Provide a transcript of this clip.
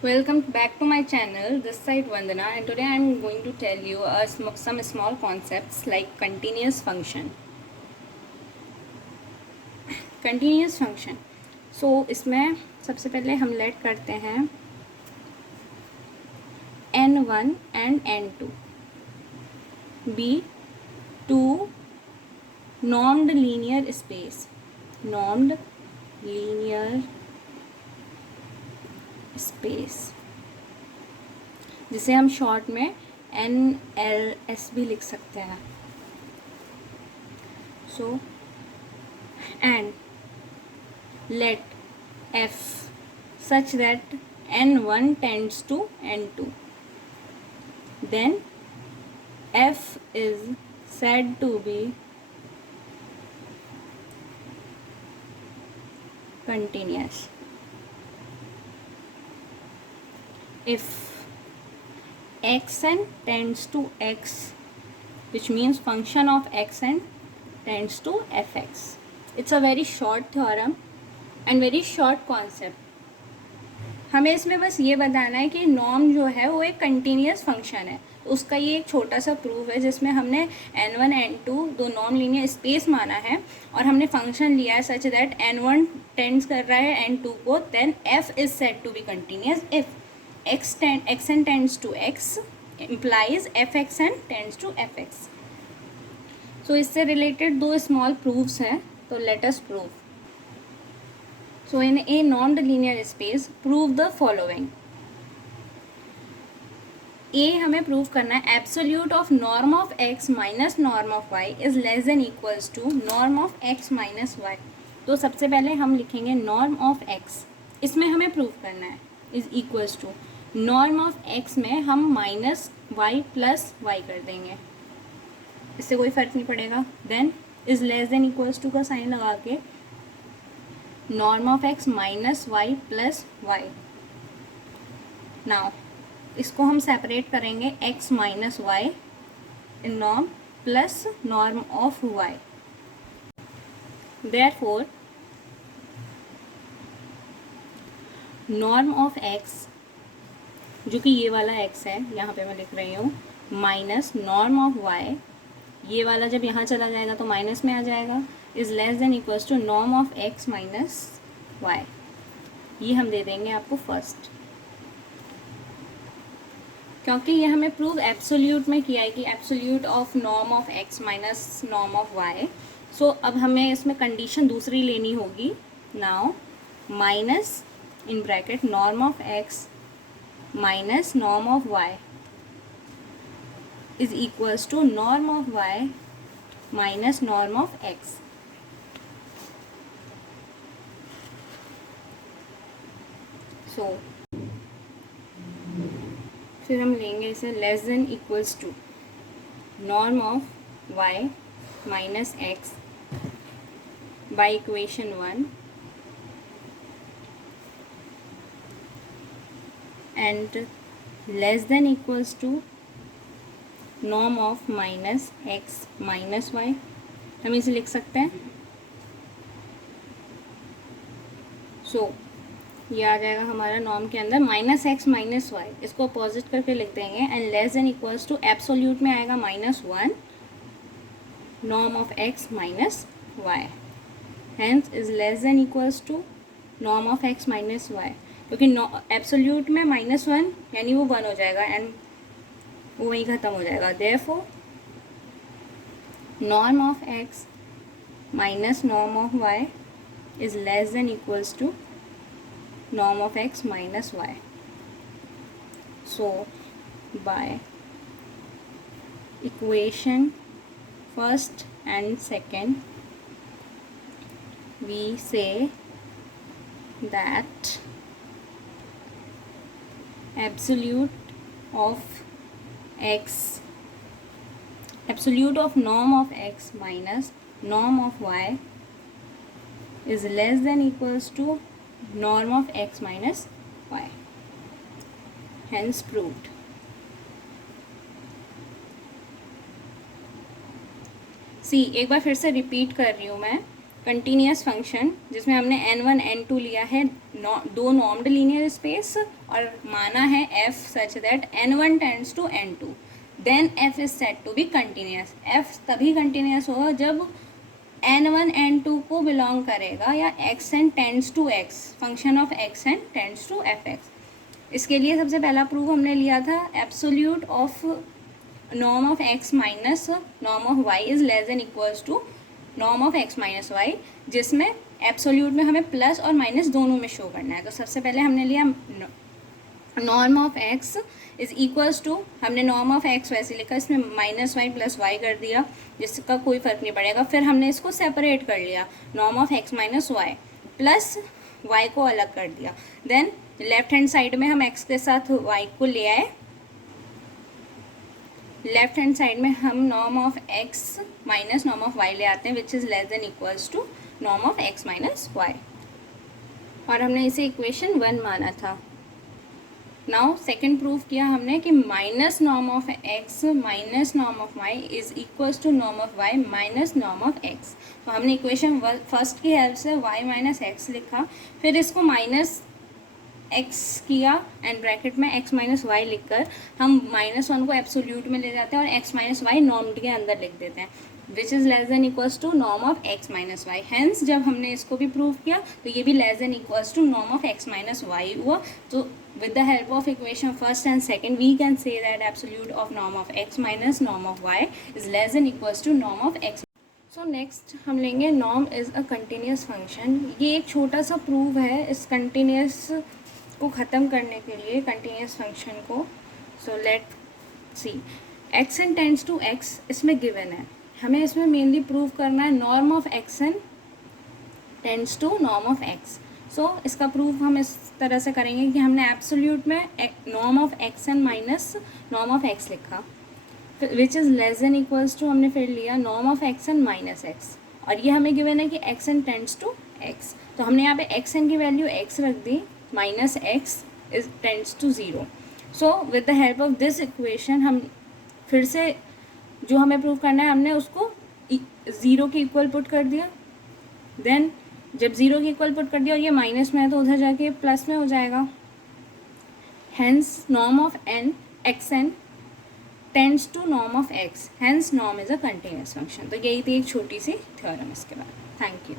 Welcome back to my channel. This side Vandana, and today I am going to tell you some small concepts like continuous function. Continuous function. So इसमें सबसे पहले हम late करते हैं n1 and n2 be two normed linear space. Normed linear space जिसे हम short में NLS भी लिख सकते हैं. So and let f such that n1 tends to n2, then f is said to be continuous. If xn tends to x, which means function of xn tends to fx. It's a very short theorem and very short concept. हमें इसमें बस ये बताना है कि norm जो है वो एक कंटिन्यूस फंक्शन है. तो उसका ये एक छोटा सा प्रूफ है जिसमें हमने n1 n2 दो नॉर्म लीनियर स्पेस माना है और हमने फंक्शन लिया है सच दैट n1 टेंड्स कर रहा है n2 को, then f is said to be continuous if xn tends to x implies fxn tends to fx. So इससे रिलेटेड दो स्मॉल प्रूफ्स हैं, तो let us prove. So in a non-linear space, prove the following. A हमें prove करना है absolute of norm of x minus norm of y is less than equals to norm of x minus y. तो सबसे पहले हम लिखेंगे norm of x, इसमें हमें प्रूव करना है is equals to norm of x में हम माइनस y प्लस y कर देंगे, इससे कोई फ़र्क नहीं पड़ेगा. Then is less than equals to का साइन लगा के norm of x minus y plus y. Now इसको हम सेपरेट करेंगे x minus y in norm plus norm of y. Therefore norm of x, जो कि ये वाला x है, यहाँ पे मैं लिख रही हूँ, माइनस नॉर्म ऑफ y, ये वाला जब यहाँ चला जाएगा तो माइनस में आ जाएगा, is less than equals to norm of x minus y. ये हम दे देंगे आपको फर्स्ट, क्योंकि ये हमें प्रूव एब्सोल्यूट में किया है कि absolute of norm of x minus norm of y. सो अब हमें इसमें कंडीशन दूसरी लेनी होगी. Now minus in bracket norm of x minus norm of y is equals to norm of y minus norm of x. So फिर हम लेंगे इसे less than equals to norm of y minus x by equation 1 and less than equals to norm of minus x minus y. हम इसे लिख सकते हैं. सो ये आ जाएगा हमारा नॉर्म के अंदर माइनस एक्स माइनस वाई, इसको अपोजिट करके लिख देंगे and less than equals to absolute में आएगा minus one norm of x minus y. Hence is less than equals to norm of x minus y, क्योंकि एब्सोल्यूट में माइनस वन यानी वो वन हो जाएगा एंड वो वहीं ख़त्म हो जाएगा. Therefore norm of x minus norm of y is less than equals to norm of x minus y. So by equation first and second we say that absolute of norm of x minus norm of y is less than equals to norm of x minus y. Hence proved. सी एक बार फिर से repeat कर रही हूँ मैं continuous function जिसमें हमने n1 n2 लिया है, दो नॉर्म्ड लीनियर स्पेस, और माना है f सच दैट n1 tends to n2, then f is said to be continuous. f तभी कंटिन्यूस होगा जब n1 n2 को बिलोंग करेगा या xn tends to x, function of xn tends to fx। इसके लिए सबसे पहला प्रूफ हमने लिया था absolute of norm of x minus norm of y is less than equals to norm of x minus y, जिसमें एब्सोल्यूट में हमें प्लस और माइनस दोनों में शो करना है। तो सबसे पहले हमने लिया norm of x is equals to, हमने नॉर्म ऑफ x वैसे लिखा, इसमें माइनस वाई प्लस वाई कर दिया जिसका कोई फर्क नहीं पड़ेगा। फिर हमने इसको सेपरेट कर लिया, norm of x minus y plus y को अलग कर दिया। देन लेफ्ट हैंड साइड में हम x के साथ y को ले आए, लेफ्ट हैंड साइड में हम norm of x minus norm of y ले आते हैं which is less than equals to norm of x minus y, और हमने इसे इक्वेशन 1 माना था। नाउ सेकंड प्रूफ किया हमने कि minus norm of x minus norm of y is equals to norm of y minus norm of x। तो हमने इक्वेशन फर्स्ट की हेल्प से y माइनस x लिखा, फिर इसको माइनस x किया एंड ब्रैकेट में x माइनस वाई लिख कर हम -1 को एब्सोल्यूट में ले जाते हैं और x माइनस वाई नॉर्म के अंदर लिख देते हैं which is less than equals to norm of x minus y. Hence जब हमने इसको भी प्रूव किया तो ये भी less than equals to norm of x minus y हुआ। तो with the help of equation first and second we can say that absolute of norm of x minus norm of y is less than equals to norm of x। So next हम लेंगे norm is a continuous function. ये एक छोटा सा prove है इस continuous को ख़त्म करने के लिए, कंटिन्यूस फंक्शन को। So let see, x n tends to x इसमें गिवन है, हमें इसमें मेनली प्रूव करना है norm of x n tends to norm of x. So इसका प्रूफ हम इस तरह से करेंगे कि हमने एब्सोल्यूट में norm of x n minus norm of x लिखा, which is less than equals to हमने फिर लिया norm of x n minus x, और ये हमें गिवन है कि x n tends to x. तो हमने यहाँ पे एक्स एन की वैल्यू एक्स रख दी, minus x is tends to zero. So with the help of this equation हम फिर से जो हमें प्रूव करना है हमने उसको ज़ीरो के इक्वल पुट कर दिया। देन जब ज़ीरो के इक्वल पुट कर दिया और ये माइनस में है तो उधर जाके प्लस में हो जाएगा। Hence norm of n x n tends to norm of x, hence norm is a continuous function. तो यही थी एक छोटी सी थ्योरम इसके बाद। Thank you.